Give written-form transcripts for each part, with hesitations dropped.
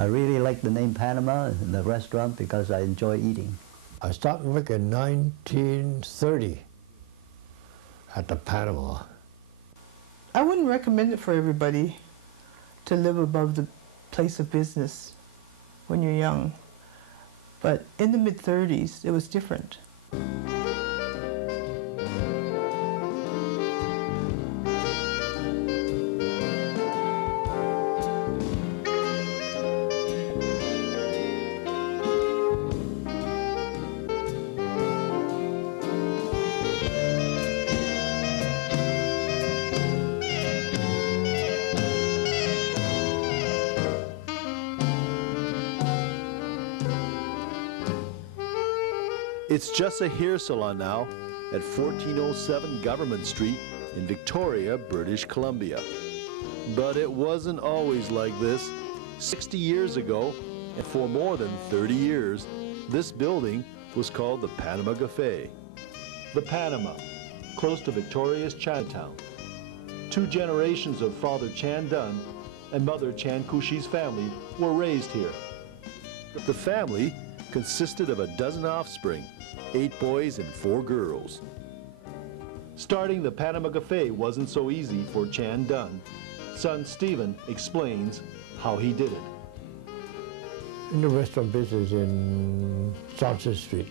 I really like the name Panama in the restaurant because I enjoy eating. I started work in 1930 at the Panama. I wouldn't recommend it for everybody to live above the place of business when you're young. But in the mid-30s, it was different. It's just a hair salon now at 1407 Government Street in Victoria, British Columbia. But it wasn't always like this. 60 years ago, and for more than 30 years, this building was called the Panama Cafe. The Panama, close to Victoria's Chinatown. 2 generations of Father Chan Dun and Mother Chan Kushi's family were raised here. The family consisted of a dozen offspring, 8 boys and 4 girls. Starting the Panama Cafe wasn't so easy for Chan Dun. Son Stephen explains how he did it. In the restaurant business in Johnson Street,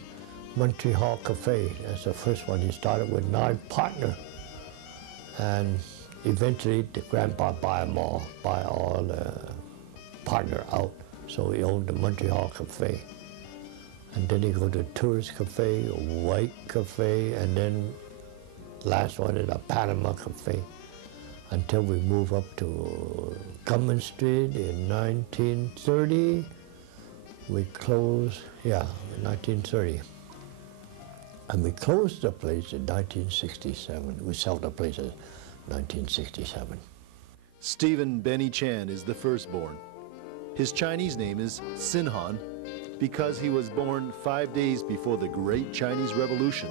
Montreal Cafe, that's the first one. He started with 9 partners. And eventually the grandpa buy all the partner out. So he owned the Montreal Cafe. And then he go to Tourist Cafe, White Cafe, and then last one is a Panama Cafe. Until we move up to Government Street in 1930. We closed, yeah, in 1930. And we closed the place in 1967. We sold the place in 1967. Stephen Benny Chan is the firstborn. His Chinese name is Sinhan because he was born 5 days before the Great Chinese Revolution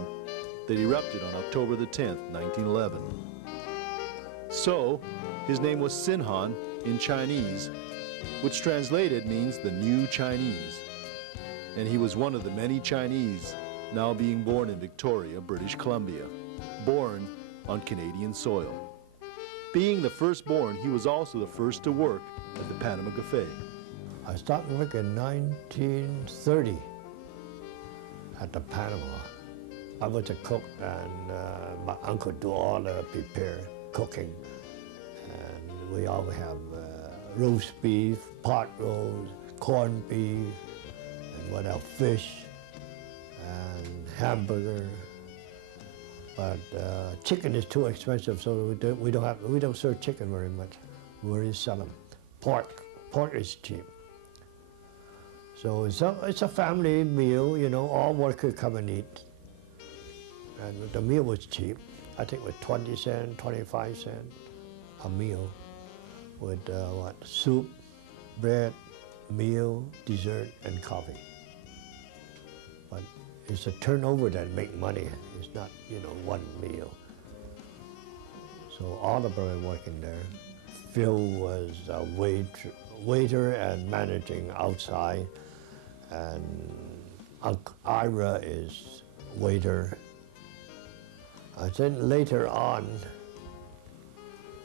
that erupted on October the 10th, 1911. So, his name was Sinhan in Chinese, which translated means the new Chinese. And he was one of the many Chinese now being born in Victoria, British Columbia, born on Canadian soil. Being the firstborn, he was also the first to work at the Panama Cafe. I started work in 1930 at the Panama. I was a cook, and my uncle do all the cooking. And we always have roast beef, pot roast, corned beef, and what else, fish, and hamburger. But chicken is too expensive, so we don't serve chicken very much. We really seldom. Pork is cheap. So it's a family meal, you know, all workers come and eat. And the meal was cheap. I think it was 20 cents, 25 cents a meal with soup, bread, meal, dessert, and coffee. But it's a turnover that make money. It's not, you know, one meal. So all the brothers working there. Phil was a waiter and managing outside. And Ira is waiter. And then later on,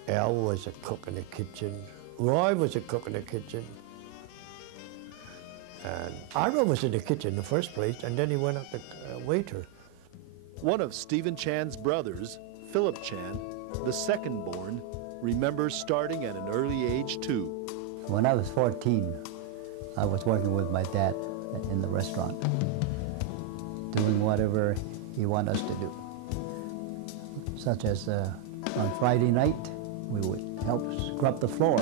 Al was a cook in the kitchen. Roy was a cook in the kitchen. And Ira was in the kitchen in the first place, and then he went up to waiter. One of Stephen Chan's brothers, Philip Chan, the second born, remembers starting at an early age too. When I was 14, I was working with my dad in the restaurant, doing whatever he wanted us to do. Such as on Friday night, we would help scrub the floor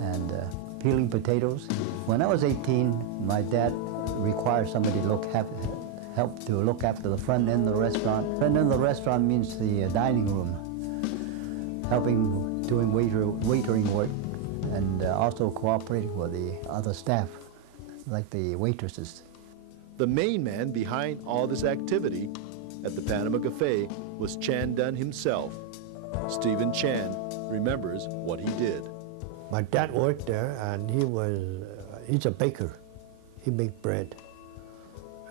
and peeling potatoes. When I was 18, my dad required somebody to help to look after the front end of the restaurant. Front end of the restaurant means the dining room, helping doing waitering work, and also cooperating with the other staff, like the waitresses. The main man behind all this activity at the Panama Cafe was Chan Dun himself. Stephen Chan remembers what he did. My dad worked there, and he's a baker. He makes bread.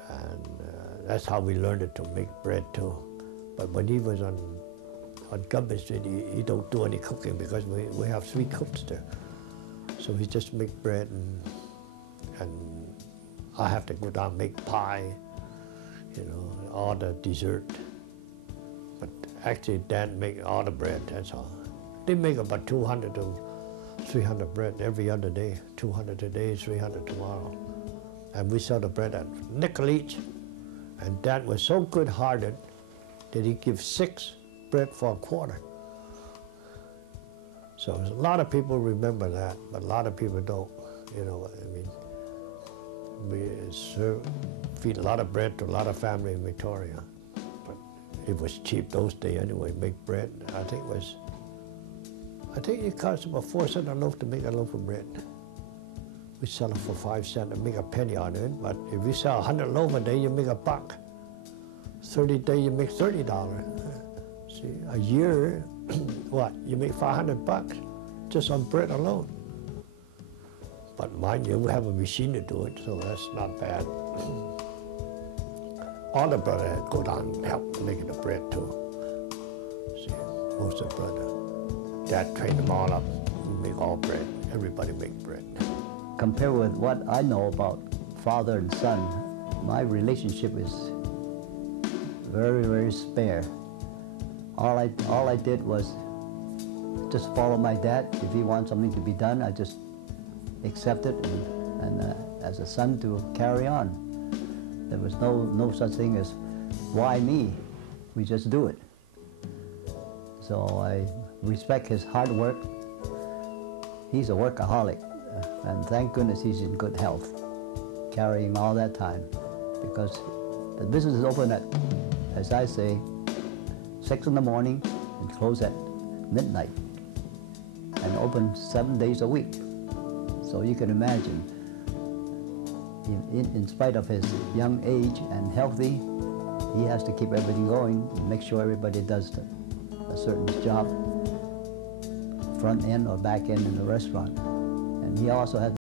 And that's how we learned it, to make bread too. But when he was on Government Street, he don't do any cooking because we have 3 cooks there. So he just make bread, and I have to go down and make pie, you know, all the dessert. But actually Dad make all the bread, that's all. They make about 200 to 300 bread every other day, 200 today, 300 tomorrow. And we sell the bread at nickel each. And Dad was so good-hearted that he gives 6 bread for a quarter. So a lot of people remember that, but a lot of people don't. You know, I mean, we feed a lot of bread to a lot of family in Victoria. But it was cheap those days anyway, make bread. I think it cost about 4 cents a loaf to make a loaf of bread. We sell it for 5 cents and make a penny on it, but if you sell 100 loaves a day, you make $1. 30 days, you make $30. See, a year, what, you make $500 just on bread alone. But mind you, we have a machine to do it, so that's not bad. All the brothers go down and help making the bread too. See, most of the brothers. Dad trained them all up. We make all bread. Everybody make bread. Compared with what I know about father and son, my relationship is very, very spare. All I did was just follow my dad. If he wants something to be done, I just accept it, and as a son to carry on. There was no such thing as why me. We just do it. So I respect his hard work. He's a workaholic, and thank goodness he's in good health, carrying all that time, because the business is open at, as I say, 6 in the morning and close at midnight, and open 7 days a week. So you can imagine, in spite of his young age and healthy, he has to keep everything going and make sure everybody does a certain job, front end or back end in the restaurant. And he also had